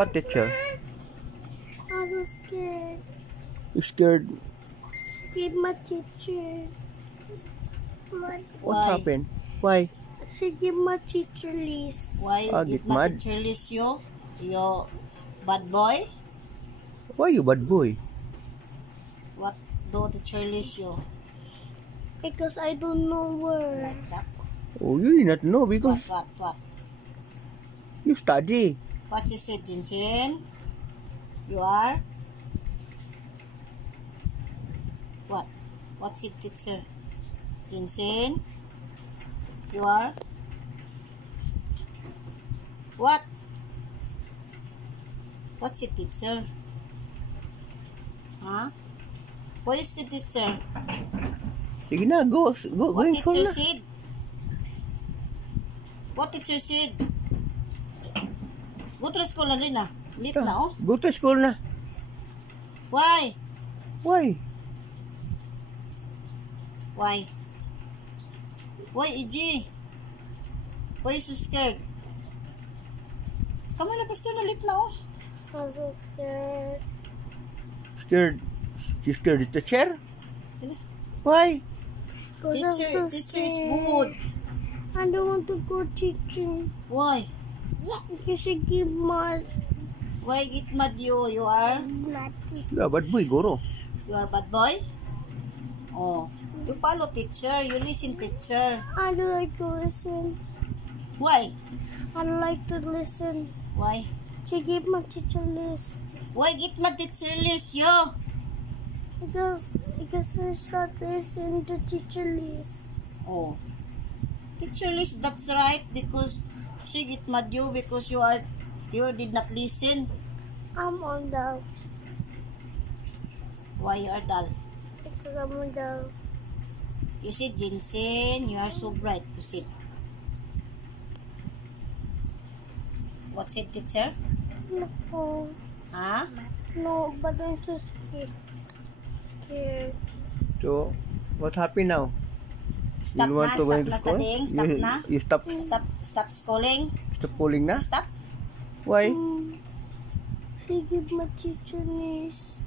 What, teacher? I'm so scared. You scared? Give my teacher. What happened? Why? She give my teacher list. Why Get it not mad? teacher list you? You bad boy? Why you bad boy? What do teacher list you? Because I don't know where. Like that? Oh, you did not know because What? you study. What you said, Jinsin? You are? What? What's it, teacher? Jinsin? You are? What? What's it, teacher? Huh? What is the teacher? Sige na, go What in school teacher na. said? What teacher said? Go to school na rin na. Late na, oh. Go to school na. Why? Why? Why? Why, EG? Why you so scared? Come on na, pastor, na late na, oh. I'm so scared. Scared? You scared of the chair? Sino? Why? Because I'm so Teacher is scared. good. I don't want to go teaching. Why? Because she give my Why get mad you? You are? Yeah, bad boy, Goro. You are bad boy? Oh. You follow teacher. You listen teacher. I don't like to listen. Why? I don't like to listen. Why? She give my teacher list. Why get mad teacher list you? Because I start listening to teacher list. Oh. Teacher list, that's right. Because she get mad you because you did not listen. I'm on the Why you are dull? because I'm on the You see, Jinsen, you are so bright to sit. What's it, teacher? no, Huh? no, but I'm so scared. Scared. So, what happened now? Stop You na, want to go stop into na school? studying, stop na. You stop Stop schooling. calling na? Stop. Why? She give my teacher list.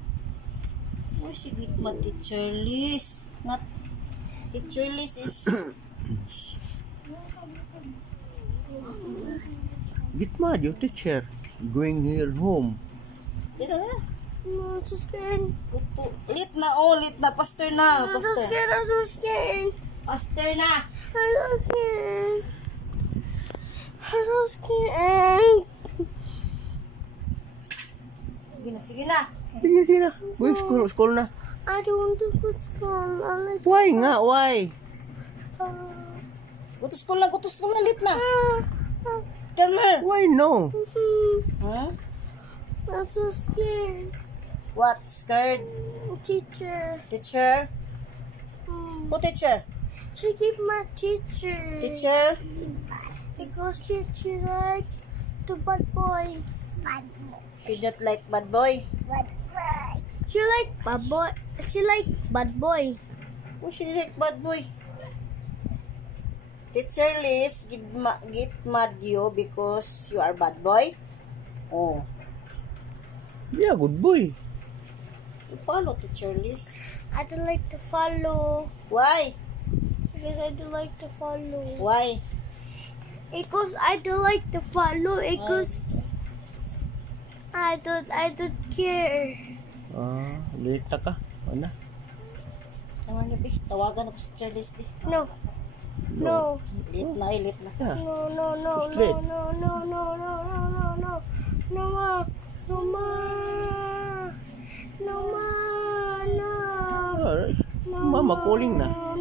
Why she get my teacher list? Not teacher list is Get mad, your teacher. Going here home. you know na. No, I'm so scared. Lit na, oh, lit na. Pastor na, I'm so pastor. scared. I'm so scared. Pastor na. I'm so scared. I'm so scared. Sige na, sige na. Sige na. Go school na. I don't want to go to school. I like Why nga? Why? Go to school na, lit na. Come here. Why no? Huh? I'm so scared. What? Scared? Teacher. Teacher? Who teacher? She give my teacher. Teacher? Because she like the bad boy. She don't like bad boy. She like bad boy. She like bad boy. Who she like bad boy? Teacher Liz get mad you because you are bad boy? Oh. Yeah, good boy. You follow Teacher Liz. I don't like to follow. Why? Because I don't like to follow. Why? Because I don't like to follow. Because I don't care. Late na ka. Ano? Naman niya, Bi. Tawagan ako si Teacher Liz, Bi. No. No. Late na, late na. Yeah. No, no, no, It's no, late. no, no, no, no, no, no, no, no, ma, no, ma, no, ma, no, Mama calling na.